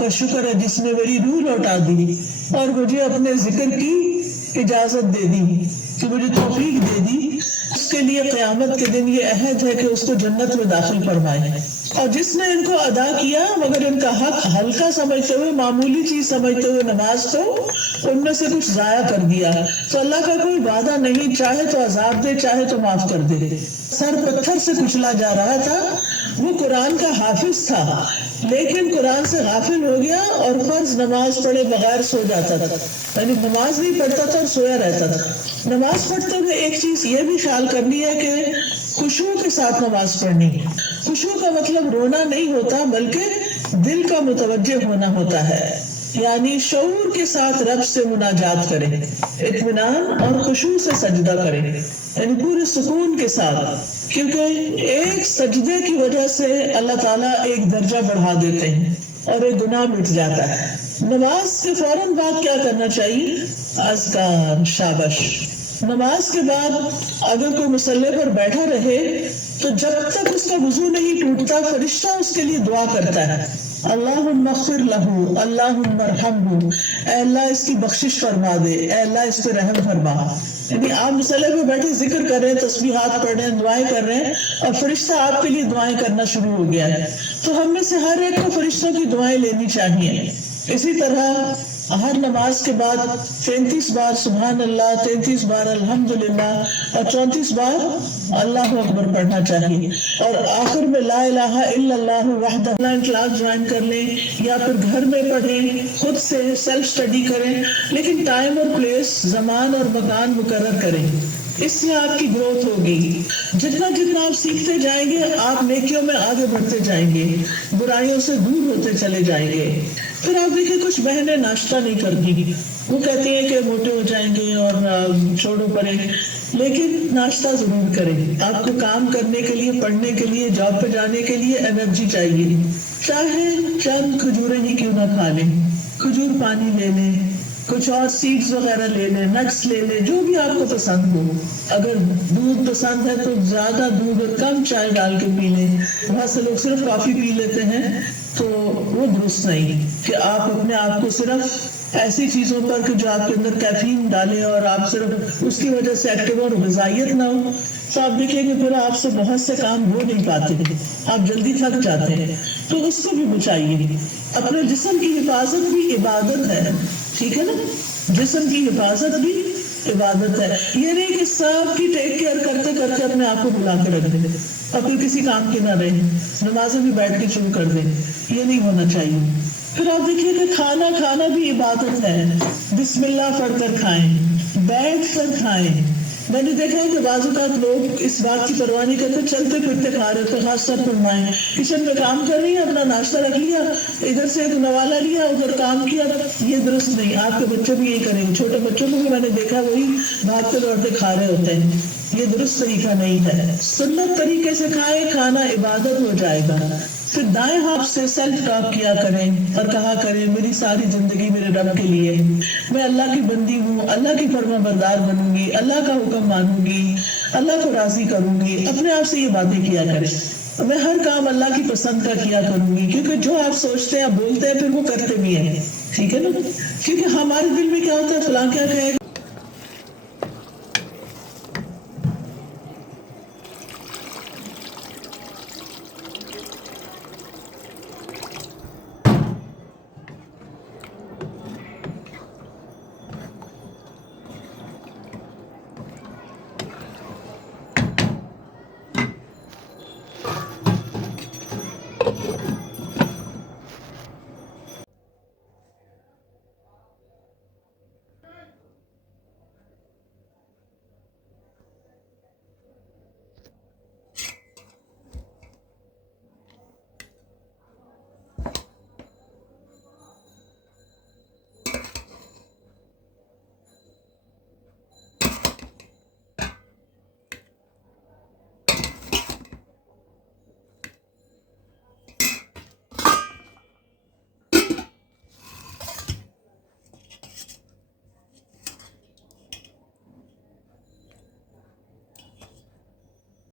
کا شکر ہے جس نے میری روح لوٹا دی اور مجھے اپنے ذکر کی اجازت دے دی، کہ مجھے توفیق دے دی، اس کے لیے قیامت کے دن یہ عہد ہے کہ اس کو جنت میں داخل فرمائے۔ اور جس نے ان کو ادا کیا مگر ان کا حق ہلکا سمجھتے ہوئے، معمولی چیز سمجھتے ہوئے نماز کو ان میں سے کچھ ضائع کر دیا، تو اللہ کا کوئی وعدہ نہیں، چاہے تو عذاب دے چاہے تو معاف کر دے۔ سر پتھر سے کچلا جا رہا تھا، وہ قرآن کا حافظ تھا لیکن قرآن سے غافل ہو گیا اور فرض نماز پڑھے بغیر سو جاتا تھا، یعنی نماز نہیں پڑھتا تھا اور سویا رہتا تھا۔ نماز پڑھتے ہوئے ایک چیز یہ بھی خیال کرنی ہے کہ خشوع کے ساتھ نماز پڑھنی ہے۔ خشوع کا مطلب رونا نہیں ہوتا بلکہ دل کا متوجہ ہونا ہوتا ہے، یعنی شعور کے ساتھ رب سے مناجات کرے، اطمینان اور خشوع سے سجدہ کرے، یعنی پورے سکون کے ساتھ، کیونکہ ایک سجدے کی وجہ سے اللہ تعالیٰ ایک درجہ بڑھا دیتے ہیں اور ایک گناہ مٹ جاتا ہے۔ نماز کے فوراً بعد کیا کرنا چاہیے؟ اذکار، شابش۔ نماز کے بعد اگر کوئی مصلی پر بیٹھا رہے تو جب تک اس کا وضو نہیں ٹوٹتا فرشتہ اس کے لیے دعا کرتا ہے، اللہم اغفر لہ، اللہم ارحمہ، اے اللہ اس کی بخشش فرما دے، اے اللہ اس پہ رحم فرما۔ یعنی آپ مصلی پہ بیٹھے ذکر کر رہے ہیں، تسبیحات پڑھ رہے ہیں، دعائیں کر رہے ہیں اور فرشتہ آپ کے لیے دعائیں کرنا شروع ہو گیا ہے، تو ہم میں سے ہر ایک کو فرشتوں کی دعائیں لینی چاہیے۔ اسی طرح ہر نماز کے بعد 33 بار سبحان اللہ، 33 بار الحمدللہ اور 34 بار اللہ اکبر پڑھنا چاہیے، اور آخر میں لا الہ الا اللہ وحدہ۔ آن لائن کلاس جوائن کر لیں یا پھر گھر میں پڑھیں، خود سے سیلف اسٹڈی کریں، لیکن ٹائم اور پلیس، زمان اور مکان مقرر کریں، اس سے آپ کی گروتھ ہوگی۔ جتنا جتنا آپ سیکھتے جائیں گے آپ نیکیوں میں آگے بڑھتے جائیں گے، برائیوں سے دور ہوتے چلے جائیں گے۔ پھر آپ دیکھیں کچھ بہنیں ناشتہ نہیں کرتی، وہ کہتی ہیں کہ موٹے ہو جائیں گے اور چھوڑو پرے، لیکن ناشتہ ضرور کریں۔ آپ کو کام کرنے کے لیے، پڑھنے کے لیے، جاب پہ جانے کے لیے انرجی چاہیے، چاہے چند کھجوریں ہی کیوں نہ کھا لیں، کھجور پانی لے لیں، کچھ اور سیڈز وغیرہ لے لیں، نٹس لے لیں، جو بھی آپ کو پسند ہو۔ اگر دودھ پسند ہے تو زیادہ دودھ اور کم چائے ڈال کے پی لیں۔ بہت سے لوگ صرف کافی پی لیتے ہیں تو وہ درست نہیں، کہ آپ اپنے آپ کو صرف ایسی چیزوں پر کہ جو آپ کے اندر کیفین ڈالے اور آپ صرف اس کی وجہ سے ایکٹیو اور غذائیت نہ ہو، تو آپ دیکھیں کہ پھر آپ سے بہت سے کام ہو نہیں پاتے، آپ جلدی تھک جاتے ہیں، تو اس کو بھی بچائیے۔ اپنے جسم کی حفاظت بھی عبادت ہے، ٹھیک ہے نا؟ جسم کی حفاظت بھی عبادت ہے، یہ نہیں کہ سب کی ٹیک کیئر کرتے کرتے اپنے آپ کو بلا کے رکھ دیں اور پھر کسی کام کے نہ رہیں، نمازیں بھی بیٹھ کے شروع کر دیں، یہ نہیں ہونا چاہیے۔ پھر آپ دیکھیے کہ کھانا بھی عبادت ہے، بسم اللہ پڑھ کر کھائیں، بیٹھ کر کھائیں۔ میں نے دیکھا ہے کہ بعض اوقات لوگ اس بات کی پرواہ نہیں کرتے، چلتے پھرتے کھا رہے تھے، خاص طور پر مائیں کچن میں کام کر رہی ہیں، اپنا ناشتہ رکھ لیا، ادھر سے ایک نوالا لیا، ادھر کام کیا، یہ درست نہیں۔ آپ کے بچے بھی یہی کریں گے، چھوٹے بچوں کو بھی میں نے دیکھا وہی بھاگتے دوڑتے کھا رہے ہوتے ہیں، یہ درست طریقہ نہیں ہے۔ سنت طریقے سے کھائیں، کھانا عبادت ہو جائے گا۔ پھر دائیں ہاتھ سے سیلف ٹاک کیا کریں اور کہا کریں میری ساری زندگی میرے رب کے لیے، میں اللہ کی بندی ہوں، اللہ کی فرما بردار بنوں گی، اللہ کا حکم مانوں گی، اللہ کو راضی کروں گی۔ اپنے آپ سے یہ باتیں کیا کریں، میں ہر کام اللہ کی پسند کا کیا کروں گی، کیونکہ جو آپ سوچتے ہیں بولتے ہیں پھر وہ کرتے بھی ہیں، ٹھیک ہے نا؟ کیونکہ ہمارے دل میں کیا ہوتا ہے، فلاں کیا کہے گا،